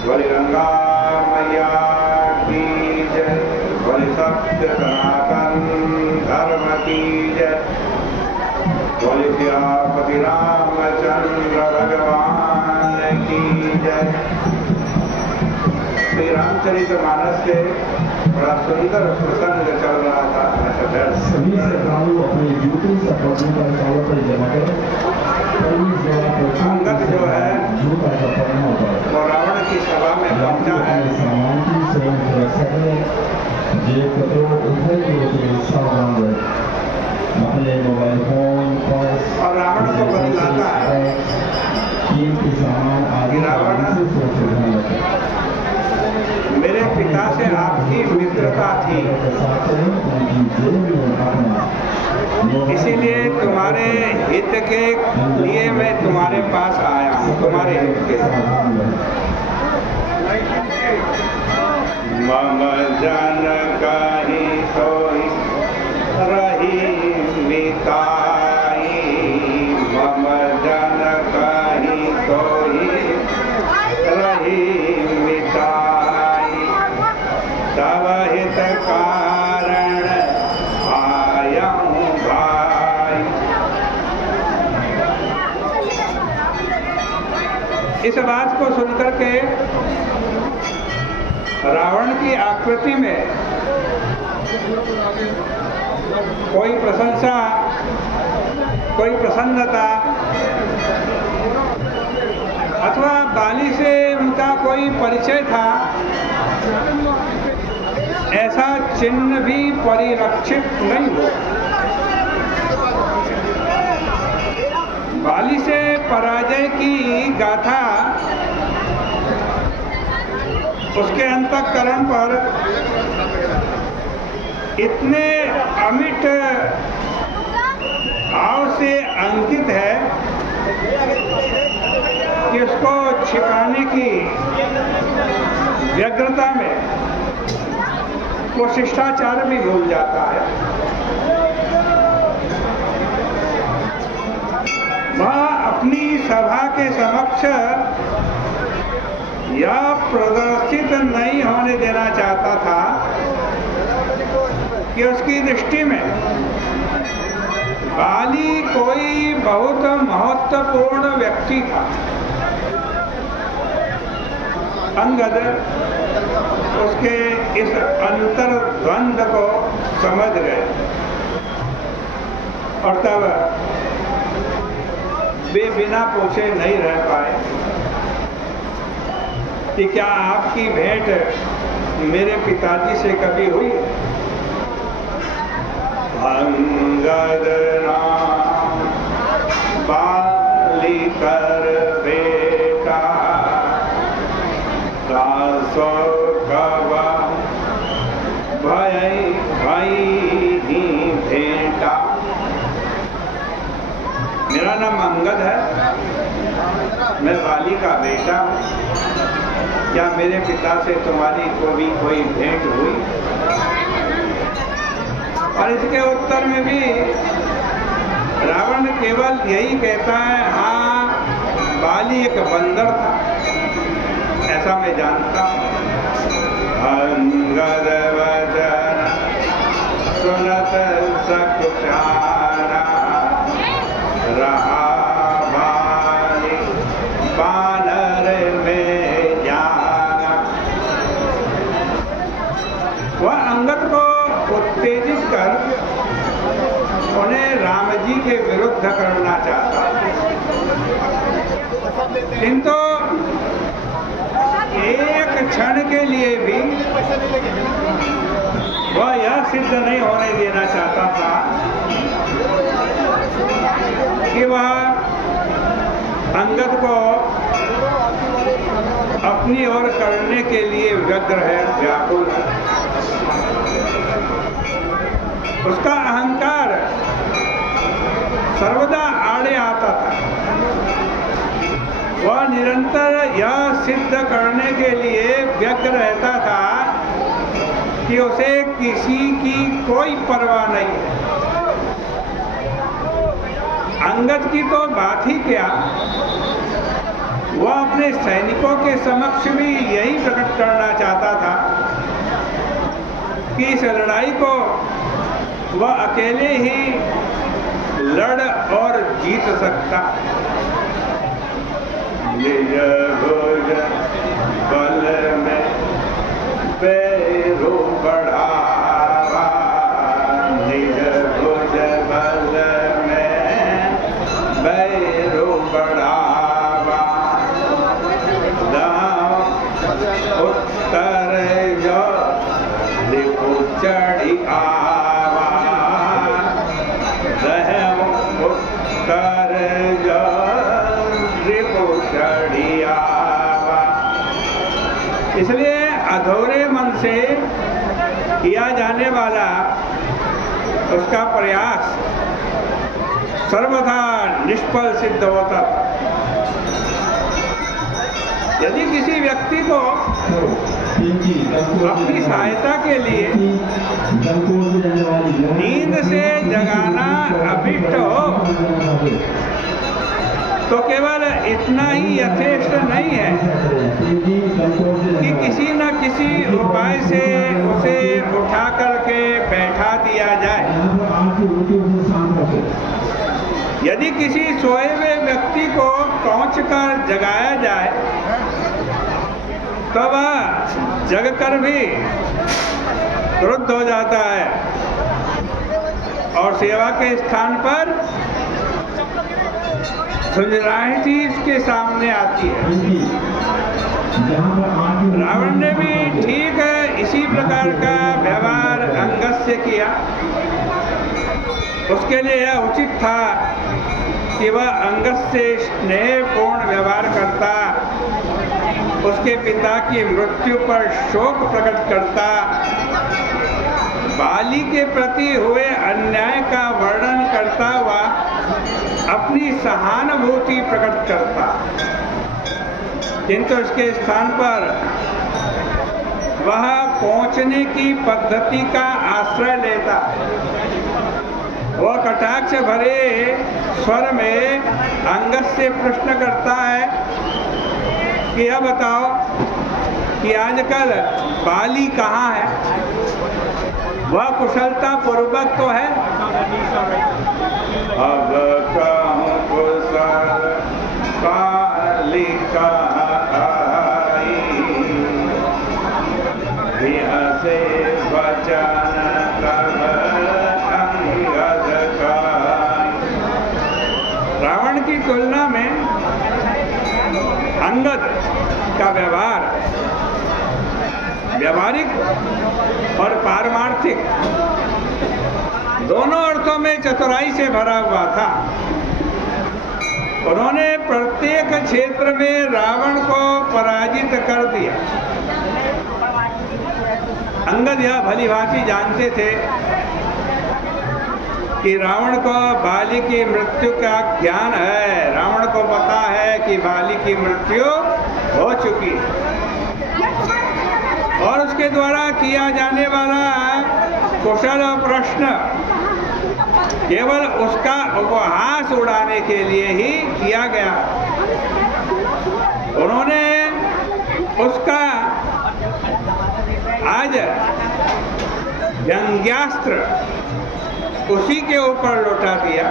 बोले गंगा मैया की जय, बोले सत्य सनातन धर्म की जय, बोले सियापति रामचंद्र भगवान की जय। श्री रामचरितमानस से बड़ा सुंदर प्रसंग चल रहा था। सभी श्रद्धालु अपने जूते सफोटों पर चावल पर जमा करें। अंगद जो है जूता का पहना पर वो रावण की सभा में पहुंचा है। सामान की स्वयं सुरक्षा करें। जे कतो उधर के सावधान रहे। अपने मोबाइल फोन पर और रावण को बतलाता है कि सामान आदि रावण से सुरक्षित रखें। मेरे पिता से आपकी मित्रता थी, इसीलिए तुम्हारे हित के लिए मैं तुम्हारे पास आया हूँ, तुम्हारे हित के। मम जन कहि सोई रही मिताई, मम जन कहि सोई रही मिताई, तब हित कारण आया हूँ भाई। इस बात को सुनकर के रावण की आकृति में कोई प्रशंसा, कोई प्रसन्नता अथवा बाली से उनका कोई परिचय था, ऐसा चिन्ह भी परिलक्षित नहीं हो। बाली से पराजय की गाथा उसके अंतःकरण पर इतने अमिट भाव से अंकित है कि उसको छिपाने की व्यग्रता में वो शिष्टाचार भी भूल जाता है। वह अपनी सभा के समक्ष यह प्रदर्शित नहीं होने देना चाहता था कि उसकी दृष्टि में बाली कोई बहुत महत्वपूर्ण व्यक्ति था। अंगद उसके इस अंतर्द्वंद को समझ गए और तब वे बिना पूछे नहीं रह पाए कि क्या आपकी भेंट मेरे पिताजी से कभी हुई? अंगद नाम बाली कर बेटा, दासो कवा भय भई ही भेंटा। मेरा नाम अंगद है, मैं बाली का बेटा हूँ। क्या मेरे पिता से तुम्हारी कोई भेंट हुई? और इसके उत्तर में भी रावण केवल यही कहता है, हाँ बाली एक बंदर था, ऐसा मैं जानता हूँ। अंगद वचन सुनत सकुचारा, रहा बाली बानर में जाना। वह अंगद को उत्तेजित कर उन्हें राम जी के विरुद्ध करना चाहता, किंतु एक क्षण के लिए भी वह यह सिद्ध नहीं होने देना चाहता था कि वह अंगद को अपनी ओर करने के लिए व्यग्र है, व्याकुल है। उसका अहंकार सर्वदा आड़े आता था। वह निरंतर यह सिद्ध करने के लिए व्यग्र रहता था कि उसे किसी की कोई परवाह नहीं है। अंगद की तो बात ही क्या, वह अपने अपने सैनिकों के समक्ष भी यही प्रकट करना चाहता था कि इस लड़ाई को वह अकेले ही लड़ और जीत सकता। निज भुज बल में पैरो बढ़ावा, निज भुज बल में पैरो बढ़ावा, दाव उत्तर जो रिपु चढ़ी आवा, दह उत्तर जो रिपु चढ़ी आवा। इसलिए अधूरे मन से किया जाने वाला उसका प्रयास सर्वथा निष्फल सिद्ध होता। यदि किसी व्यक्ति को अपनी सहायता के लिए नींद से जगाना अभिष्ट हो तो केवल इतना ही यथेष्ट नहीं है कि किसी न किसी उपाय से उसे उठा करके बैठा दिया जाए। यदि किसी सोए हुए व्यक्ति को पहुँच कर जगाया जाए तो वह जगकर भी क्रुद्ध हो जाता है और सेवा के स्थान पर झुंझलाहटी इसके सामने आती है। रावण ने भी ठीक इसी प्रकार का व्यवहार अंगद से किया। उसके लिए यह उचित था कि वह अंगद से स्नेहपूर्ण व्यवहार करता, उसके पिता की मृत्यु पर शोक प्रकट करता, बाली के प्रति हुए अन्याय का वर्णन करता हुआ अपनी सहानुभूति प्रकट करता, किंतु इसके स्थान पर वह पहुंचने की पद्धति का आश्रय लेता। वह कटाक्ष भरे स्वर में अंगद से प्रश्न करता है कि यह बताओ कि आजकल बाली कहाँ है? वह कुशलता पूर्वक तो है। अब कहूँ कुशल बाली कहाँ आई, से वचन तब अंगद का। रावण की तुलना में अंगद का व्यवहार व्यावहारिक और पारमार्थिक दोनों अर्थों में चतुराई से भरा हुआ था। उन्होंने प्रत्येक क्षेत्र में रावण को पराजित कर दिया। अंगद यह भलीभांति जानते थे कि रावण को बाली की मृत्यु का ज्ञान है। रावण को पता है कि बाली की मृत्यु हो चुकी और उसके द्वारा किया जाने वाला कुशल प्रश्न केवल उसका उपहास उड़ाने के लिए ही किया गया। उन्होंने उसका आज व्यंग्यास्त्र उसी के ऊपर लौटा दिया।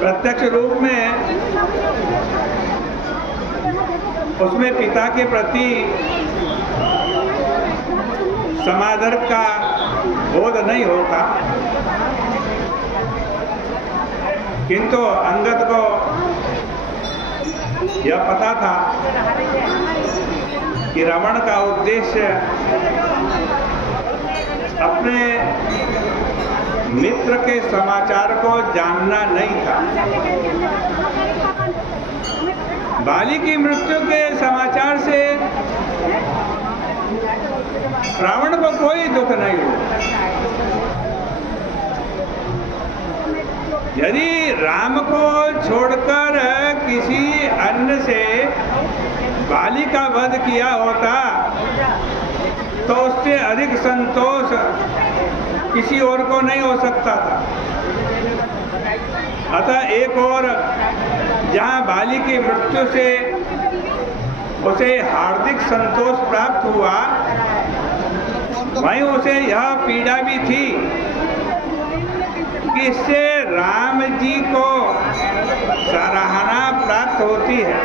प्रत्यक्ष रूप में उसमें पिता के प्रति समादर का बोध नहीं होता, किंतु अंगद को यह पता था कि रावण का उद्देश्य अपने मित्र के समाचार को जानना नहीं था। बाली की मृत्यु के समाचार से रावण को कोई दुख नहीं हुआ। यदि राम को छोड़कर किसी अन्य से बाली का वध किया होता तो उससे अधिक संतोष किसी और को नहीं हो सकता था। अतः एक और जहाँ बाली की मृत्यु से उसे हार्दिक संतोष प्राप्त हुआ, वहीं उसे यह पीड़ा भी थी कि इससे राम जी को सराहना प्राप्त होती है।